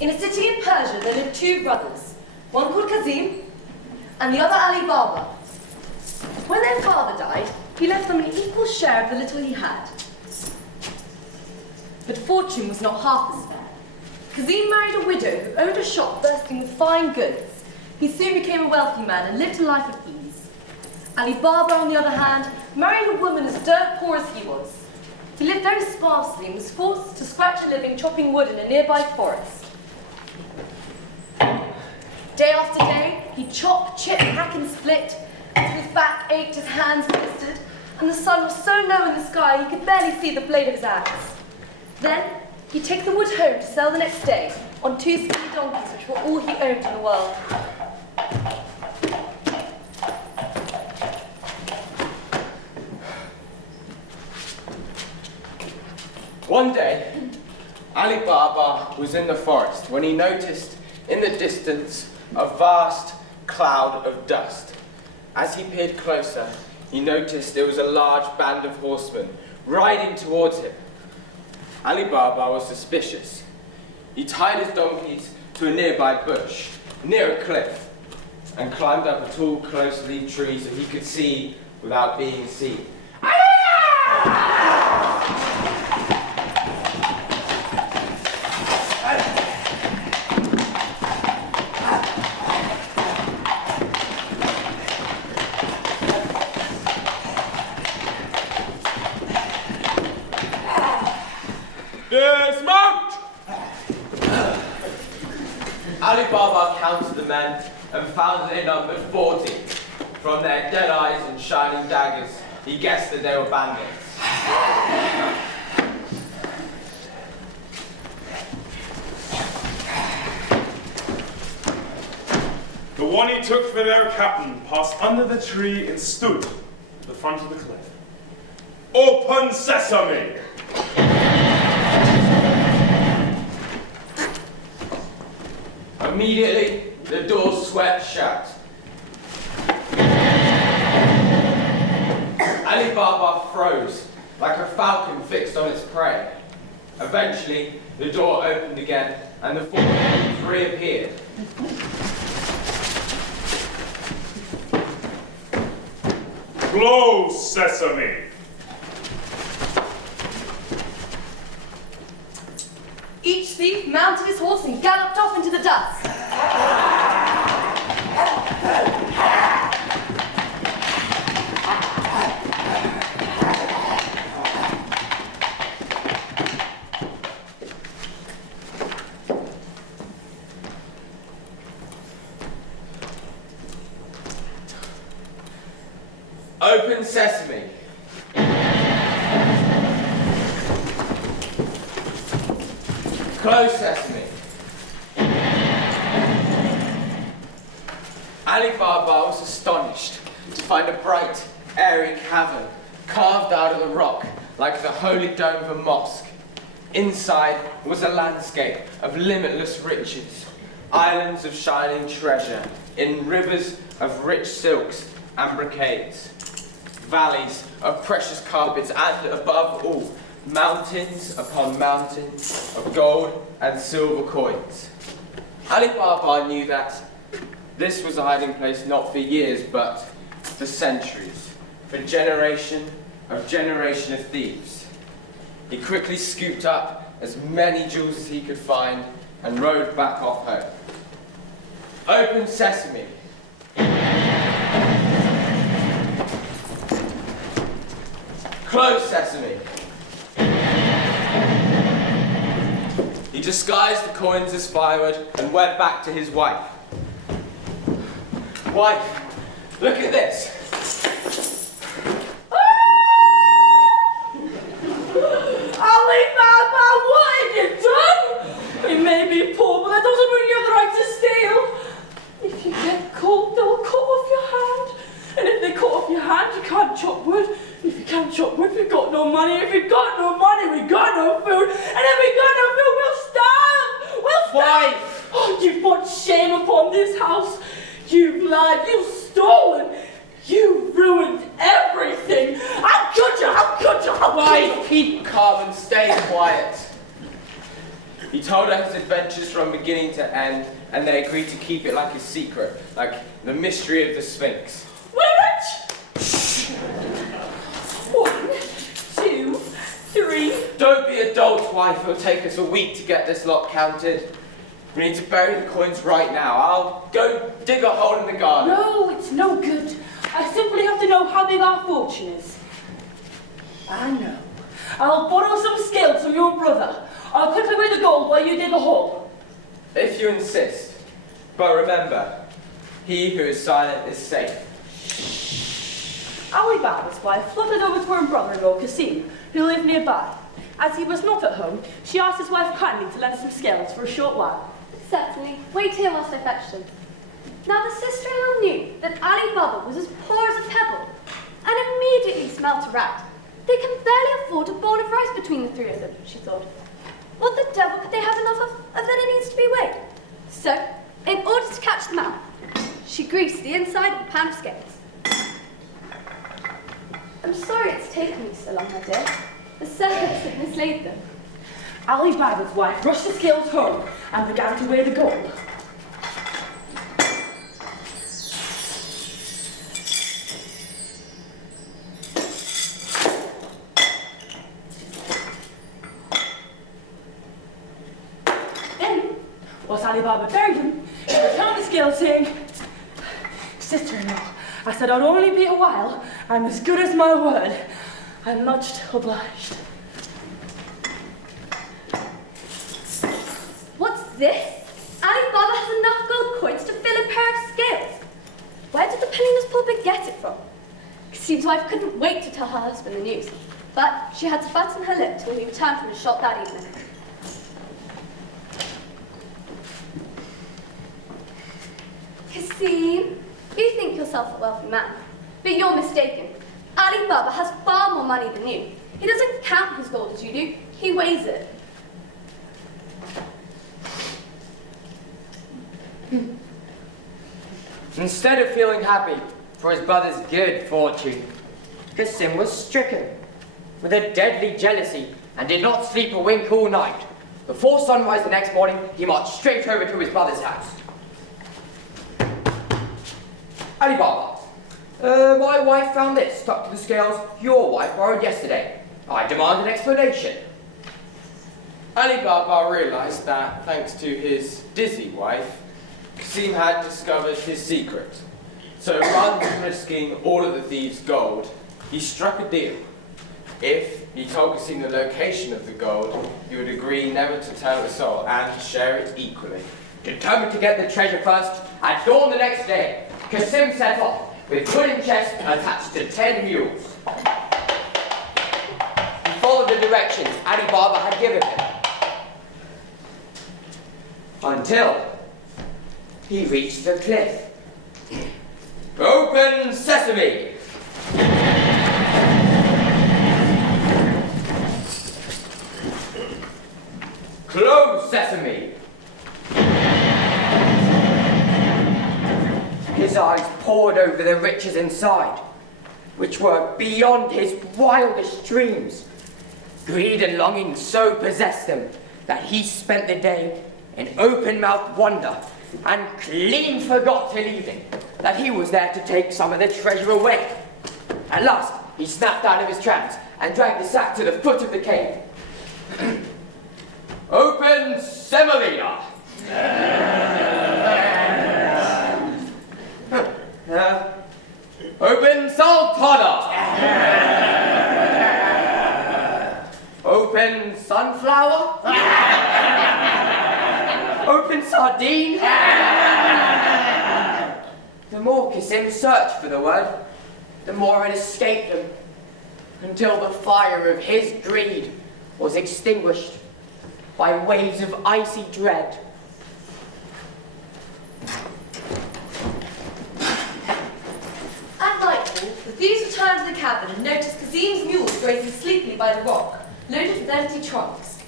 In a city in Persia, there lived two brothers, one called Kazim and the other Ali Baba. When their father died, he left them an equal share of the little he had. But fortune was not half as fair. Kazim married a widow who owned a shop bursting with fine goods. He soon became a wealthy man and lived a life of ease. Ali Baba, on the other hand, married a woman as dirt poor as he was. He lived very sparsely and was forced to scratch a living chopping wood in a nearby forest. Day after day, he'd chop, chip, hack and split, until his back ached, his hands blistered, and the sun was so low in the sky he could barely see the blade of his axe. Then, he'd take the wood home to sell the next day on 2 skinny donkeys, which were all he owned in the world. One day, Ali Baba was in the forest when he noticed in the distance a vast cloud of dust. As he peered closer, he noticed it was a large band of horsemen riding towards him. Ali Baba was suspicious. He tied his donkeys to a nearby bush, near a cliff, and climbed up a tall, close-leaved tree so he could see without being seen. Dismount! Ali Baba counted the men and found they numbered 40. From their dead eyes and shining daggers, he guessed that they were bandits. The one he took for their captain passed under the tree and stood at the front of the cliff. Open sesame! Immediately, the door swept shut. Ali Baba froze, like a falcon fixed on its prey. Eventually, the door opened again, and the 4 men reappeared. Close sesame! Each thief mounted his horse and galloped off into the dust. Open sesame. Close sesame. Ali Baba was astonished to find a bright, airy cavern carved out of the rock like the holy dome of a mosque. Inside was a landscape of limitless riches, islands of shining treasure in rivers of rich silks and brocades, valleys of precious carpets, and above all, mountains upon mountains of gold and silver coins. Ali Baba knew that this was a hiding place not for years, but for centuries, for generation of thieves. He quickly scooped up as many jewels as he could find and rode back off home. Open sesame. Close sesame. He disguised the coins as firewood and went back to his wife. Wife, look at this. Ali Baba, what have you done? You may be poor, but that doesn't mean you have the right to steal. If you get caught, they'll cut off your hand. And if they cut off your hand, you can't chop wood. If you can't chop wood, we've got no money. If we've got no money, we've got no food. And if we've got no food, we'll starve. We'll starve. Wife! Oh, you've brought shame upon this house. You've lied. You've stolen. You ruined everything. I'll cut you. I'll cut you. I'll cut you. Wife, keep calm and stay quiet. He told her his adventures from beginning to end, and they agreed to keep it like a secret, like the mystery of the Sphinx. Wait! 1, 2, 3. Don't be a dolt, wife. It'll take us a week to get this lot counted. We need to bury the coins right now. I'll go dig a hole in the garden. No, it's no good. I simply have to know how big our fortune is. I know. I'll borrow some scales from your brother. I'll quickly weigh the gold while you dig a hole. If you insist. But remember, he who is silent is safe. Ali Baba's wife fluttered over to her brother-in-law, Kasim, who lived nearby. As he was not at home, she asked his wife kindly to lend some scales for a short while. Certainly. Wait here whilst I fetch them. Now the sister-in-law knew that Ali Baba was as poor as a pebble, and immediately smelt a rat. They can barely afford a bowl of rice between the three of them, she thought. What the devil could they have enough of that it needs to be weighed? So, in order to catch them out, she greased the inside of a pan of scales. I'm sorry it's taken me so long, my dear. The servants had mislaid them. Ali Baba's wife rushed the scales home and began to weigh the gold. Then, whilst Ali Baba buried him, he returned the scales saying, "Sister-in-law, I said I'd only be a while. I'm as good as my word. I'm much obliged." What's this? Ali Baba has enough gold coins to fill a pair of scales. Where did the penniless pulpit get it from? Kasim's wife couldn't wait to tell her husband the news, but she had to button her lip till he returned from his shop that evening. Kasim, you think yourself a wealthy man, but you're mistaken. Ali Baba has far more money than you. He doesn't count his gold as you do, he weighs it. Instead of feeling happy for his brother's good fortune, Kasim was stricken with a deadly jealousy and did not sleep a wink all night. Before sunrise the next morning, he marched straight over to his brother's house. Ali Baba, my wife found this stuck to the scales your wife borrowed yesterday. I demand an explanation. Ali Baba realized that, thanks to his dizzy wife, Kasim had discovered his secret. So rather than risking all of the thieves' gold, he struck a deal. If he told Kasim the location of the gold, he would agree never to tell a soul and share it equally. Determined to get the treasure first, at dawn the next day, Kasim set off with wooden chest attached to 10 mules. He followed the directions Ali Baba had given him, until he reached the cliff. Open sesame! Close sesame! His eyes pored over the riches inside, which were beyond his wildest dreams. Greed and longing so possessed him that he spent the day in open-mouthed wonder and clean forgot till evening that he was there to take some of the treasure away. At last, he snapped out of his trance and dragged the sack to the foot of the cave. Open semolina! Open sultana! Open sunflower? Open sardine? The more Kasim searched for the word, the more it escaped him, until the fire of his greed was extinguished by waves of icy dread. At nightfall, the thieves returned to the cabin and noticed Kasim's mules grazing sleepily by the rock, loaded with empty trunks.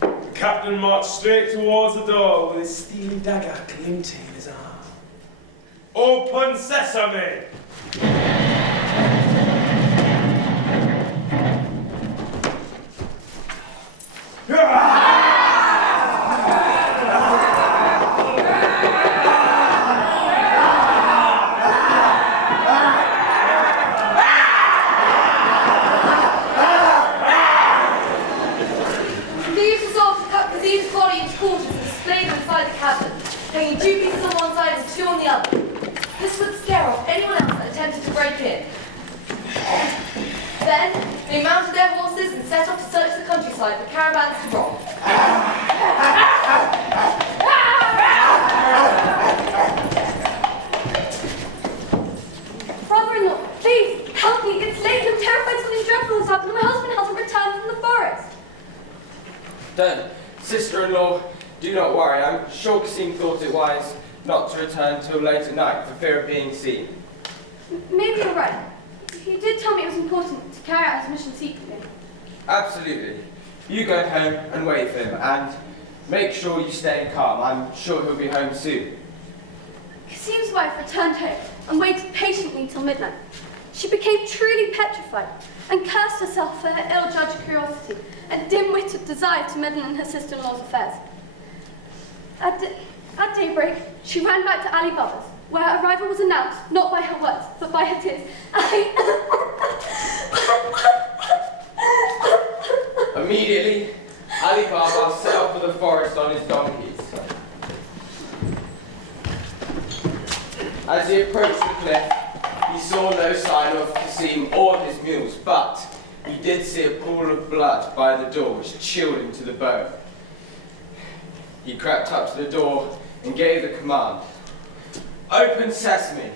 The captain marched straight towards the door with his steely dagger glinting in his arm. Open sesame! Don't, sister-in-law, do not worry. I'm sure Kasim thought it wise not to return till late at night for fear of being seen. Maybe you're right. He did tell me it was important to carry out his mission secretly. Absolutely. You go home and wait for him, and make sure you stay calm. I'm sure he'll be home soon. Kasim's wife returned home and waited patiently till midnight. She became truly petrified and cursed herself for her ill-judged curiosity and dim-witted desire to meddle in her sister-in-law's affairs. At daybreak, she ran back to Ali Baba's, where her arrival was announced not by her words, but by her tears. Immediately, Ali Baba set off for the forest on his donkeys. As he approached the cliff, he saw no sign of Kasim or his mules, but he did see a pool of blood by the door which chilled him to the bone. He crept up to the door and gave the command, "Open sesame."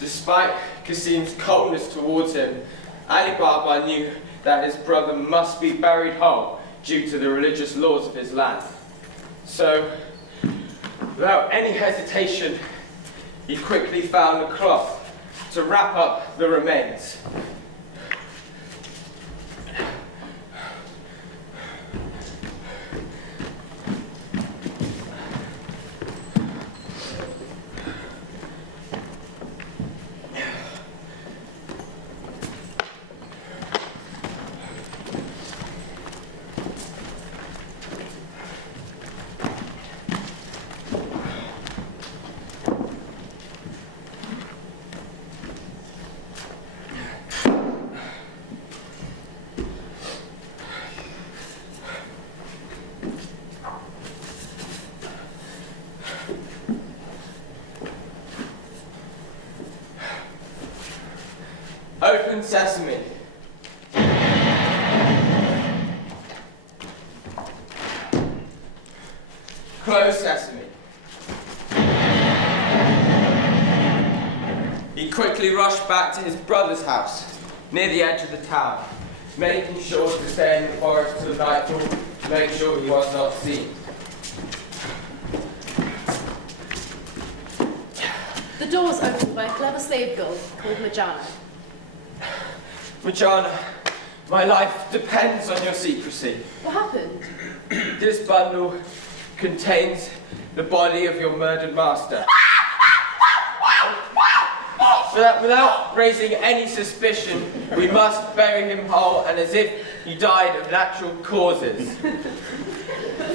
Despite Kasim's coldness towards him, Ali Baba knew that his brother must be buried whole due to the religious laws of his land. So, without any hesitation, he quickly found a cloth to wrap up the remains. Open sesame. Close sesame. He quickly rushed back to his brother's house, near the edge of the town, making sure to stay in the forest till nightfall to make sure he was not seen. The door was opened by a clever slave girl called Majana. Majana, my life depends on your secrecy. What happened? This bundle contains the body of your murdered master. Without raising any suspicion, we must bury him whole and as if he died of natural causes.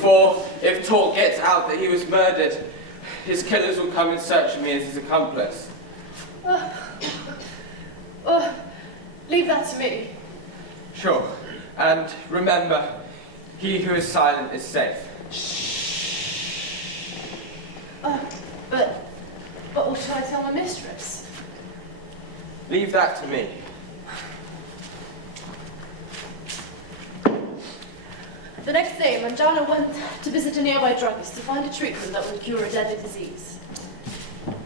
For if talk gets out that he was murdered, his killers will come in search of me as his accomplice. Leave that to me. Sure. And remember, he who is silent is safe. But what shall I tell my mistress? Leave that to me. The next day, Manjana went to visit a nearby druggist to find a treatment that would cure a deadly disease.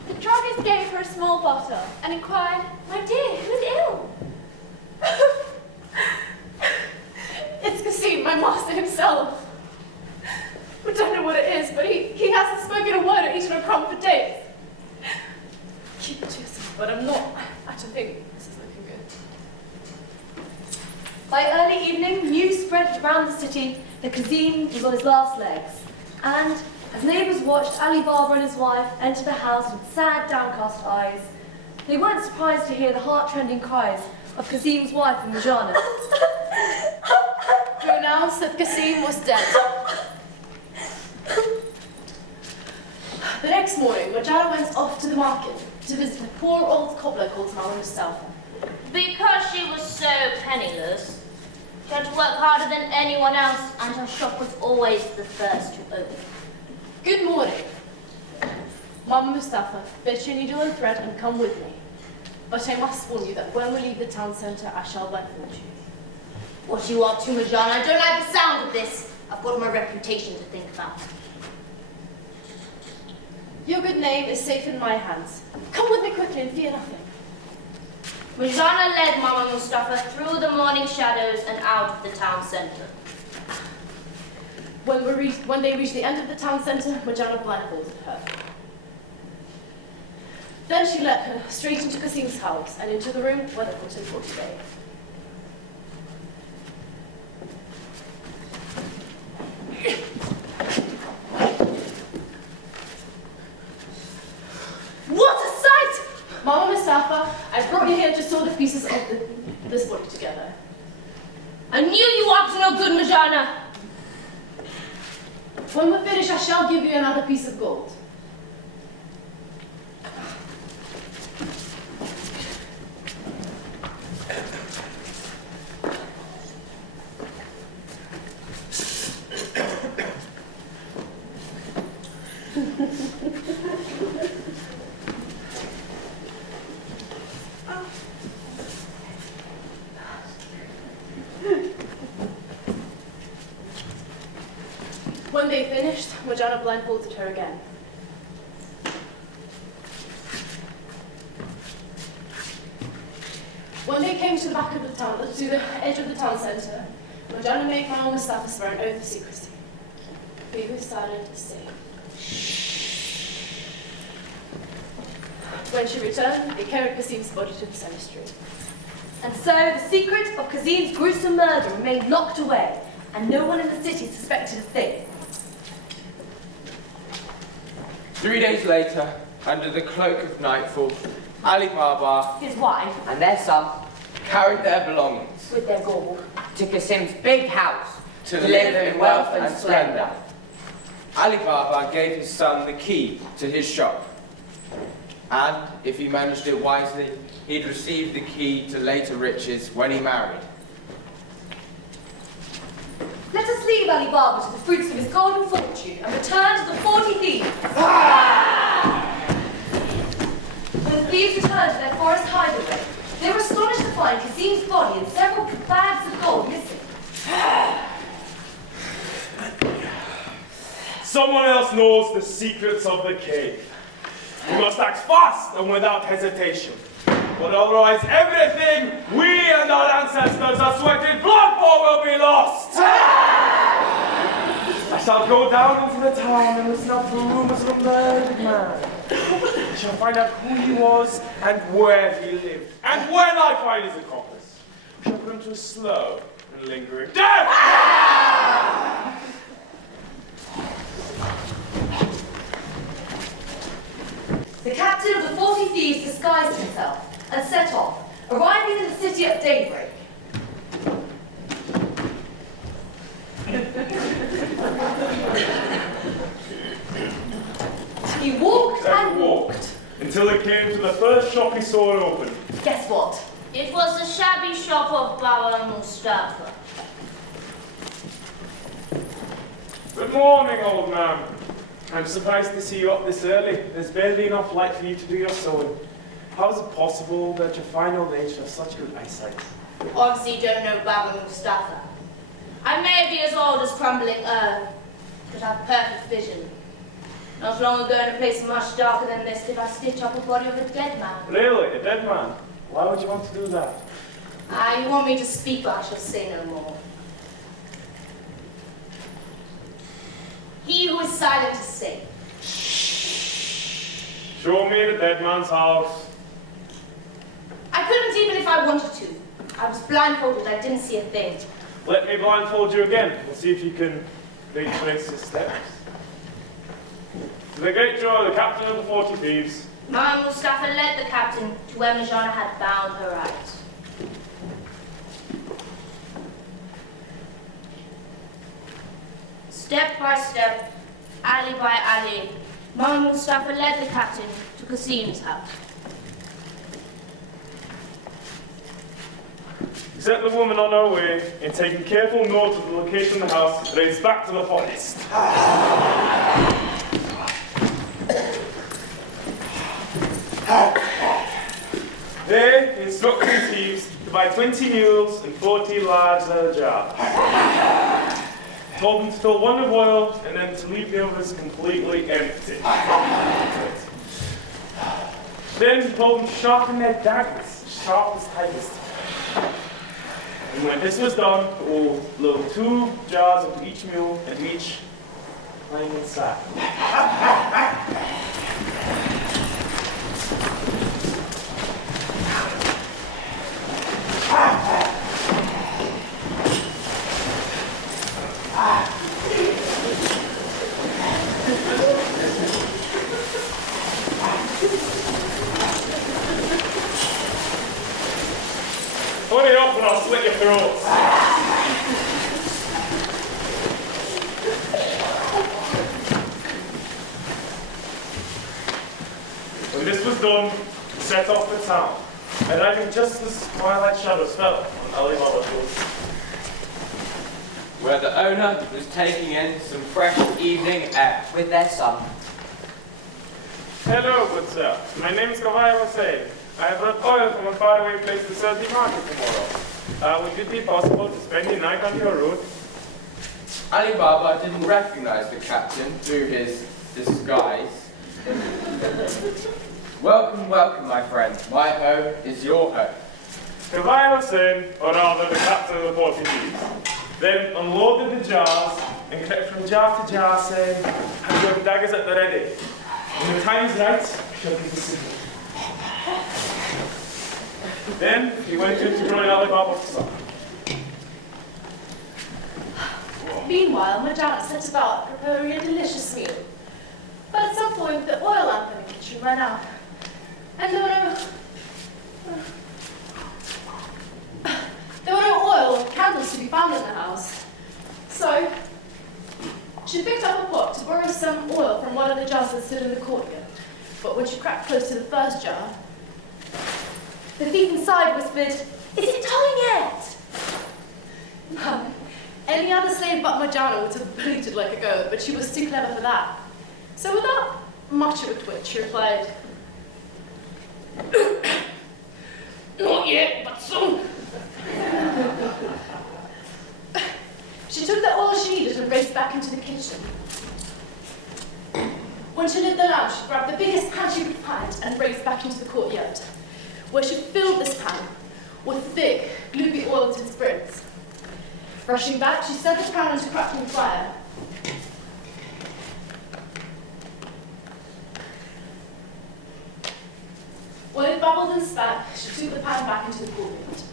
The druggist gave her a small bottle and inquired, "My dear, who is ill?" It's Kasim, my master himself. We don't know what it is, but he hasn't spoken a word or eaten a crumb for days. Keep it to yourself, but I don't think this is looking good. By early evening, news spread around the city that Kasim was on his last legs. And as neighbours watched Ali Baba and his wife enter the house with sad, downcast eyes, they weren't surprised to hear the heart-rending cries of Kasim's wife and Majana. To announce that Kasim was dead. The next morning, Majana went off to the market to visit a poor old cobbler called Mama Mustafa. Because she was so penniless, she had to work harder than anyone else, and her shop was always the first to open. Good morning. Mama Mustafa, fetch your needle and thread and come with me. But I must warn you that when we leave the town centre, I shall blindfold you. What you are to, Majana? I don't like the sound of this. I've got my reputation to think about. Your good name is safe in my hands. Come with me quickly and fear nothing. Mujana led Mama Mustafa through the morning shadows and out of the town centre. When they reached the end of the town centre, Mujana blindfolded her. Then she led her straight into Qasim's house and into the room where the put in 40 days. What a sight! Mama Mustafa, I brought you here to sew the pieces of this body together. I knew you up to no good, Mujana. When we're finished, I shall give you another piece of gold. When they finished, Mujana blindfolded her again. When they came to the back of the town, to the edge of the town centre, Mujana made Mama Mustafa swear an oath of secrecy. We were silent to say. When she returned, they carried Qasim's body to the cemetery. And so the secret of Qasim's gruesome murder remained locked away, and no one in the city suspected a thing. 3 days later, under the cloak of nightfall, Ali Baba His wife, And their son, carried their belongings with their gold, to Qasim's big house, to live in wealth and splendor. Ali Baba gave his son the key to his shop. And, if he managed it wisely, he'd receive the key to later riches when he married. let us leave Ali Baba to the fruits of his golden fortune and return to the 40 thieves. When the thieves returned to their forest hideaway, they were astonished to find Qasim's body and several bags of gold missing. Someone else knows the secrets of the cave. We must act fast and without hesitation. But otherwise, everything we and our ancestors have sweated blood for will be lost. I shall go down into the town and listen up to rumors of a murdered man. I shall find out who he was and where he lived. And when I find his accomplice, I shall put him to a slow and lingering death. The captain of the 40 thieves disguised himself and set off, arriving in the city at daybreak. He walked and walked. Until he came to the first shop he saw open. Guess what? It was the shabby shop of Baba Mustafa. Good morning, old man. I'm surprised to see you up this early. There's barely enough light for you to do your sewing. How is it possible that your fine old age has such good eyesight? Obviously you don't know Baba Mustafa. I may be as old as crumbling earth, but I've perfect vision. Not long ago in a place much darker than this did I stitch up a body of a dead man. Really? A dead man? Why would you want to do that? You want me to speak, but I shall say no more. He who is silent is safe. Show me the dead man's house. I couldn't even if I wanted to. I was blindfolded, I didn't see a thing. Let me blindfold you again. We'll see if you can retrace his steps. To the great joy of the captain of the 40 thieves. Mama Mustafa led the captain to where Mujana had bound her right. Step by step, alley by alley, Mama Mustafa led the captain to Qasim's house. He set the woman on her way and taking careful note of the location of the house, raced back to the forest. There, he instructed the thieves to buy 20 mules and 40 large leather jars. He told them to fill one with oil and then to leave the others completely empty. Then he told them to sharpen their daggers sharp as tiger's teeth. And when this was done, we'll load 2 jars into each mule and each lying inside. Hurry up and I'll slit your throats. When this was done, we set off for town, arriving just as twilight shadows fell on Alibaba's woods. Where the owner was taking in some fresh evening air. With their son. Hello, good sir. My name is Kavaya Hussein. I have brought oil from a faraway place to sell the market tomorrow. Would it be possible to spend the night on your route? Ali Baba didn't recognize the captain through his disguise. Welcome, welcome, my friend. My home is your home. Kavaya Hussein, or rather the captain of the 40 Thieves, then unloaded the jars and crept from jar to jar, saying, "Have your daggers at the ready. When the time is right, I shall give the signal." Then he went into join Ali Baba's son. Meanwhile, Madame set about preparing a delicious meal. But at some point, the oil lamp in the kitchen ran out. And there were no oil or candles to be found in the house. So, she picked up a pot to borrow some oil from one of the jars that stood in the courtyard. But when she cracked close to the first jar, The thief inside whispered, "Is it time yet?" any other slave but Marjana would have bleated like a goat, but she was too clever for that. So without much of a twitch, she replied, "Not yet, but soon." She took the oil she needed and raced back into the kitchen. When she lit the lamp, she grabbed the biggest pan she could find and raced back into the courtyard, where she filled this pan with thick, gloopy oil to its brims. Rushing back, she set the pan into crackling fire. When it bubbled and spat, she took the pan back into the courtyard.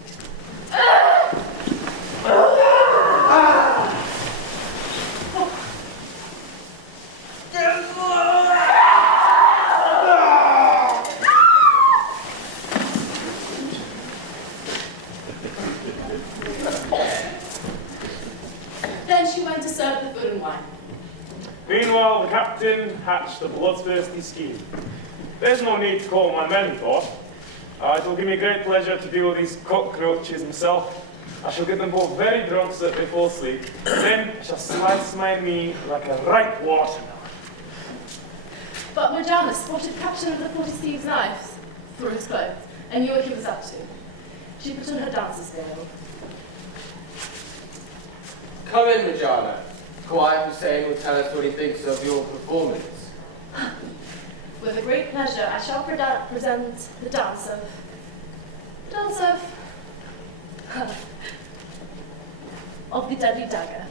Then she went to serve the food and wine. Meanwhile, the captain hatched a bloodthirsty scheme. There's no need to call my men, he thought. It will give me great pleasure to deal with these cockroaches myself. I shall get them both very drunk so that they fall asleep. Then I shall slice my meat like a ripe watermelon. But Marjana spotted Captain of the 40 Thieves' knives through his clothes and knew what he was up to. She put on her dancer's veil. Come in, Majana. Kawhi Hussein will tell us what he thinks of your performance. With a great pleasure, I shall present the dance of... of the deadly dagger.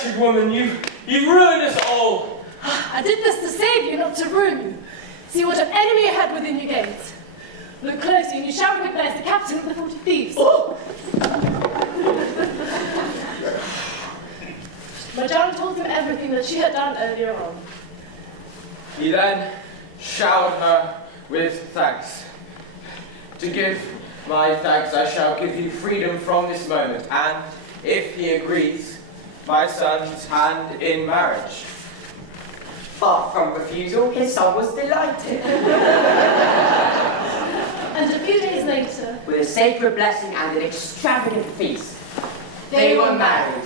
wretched woman, you've ruined us all. I did this to save you, not to ruin you. See what an enemy you had within your gates. Look closely and you shall recognize the captain of the 40 Thieves. Oh. Madame told him everything that she had done earlier on. He then showered her with thanks. To give my thanks, I shall give you freedom from this moment, and, if he agrees, my son's hand in marriage. Far from refusal, his son was delighted. And a few days later, With a sacred blessing and an extravagant feast, they were married.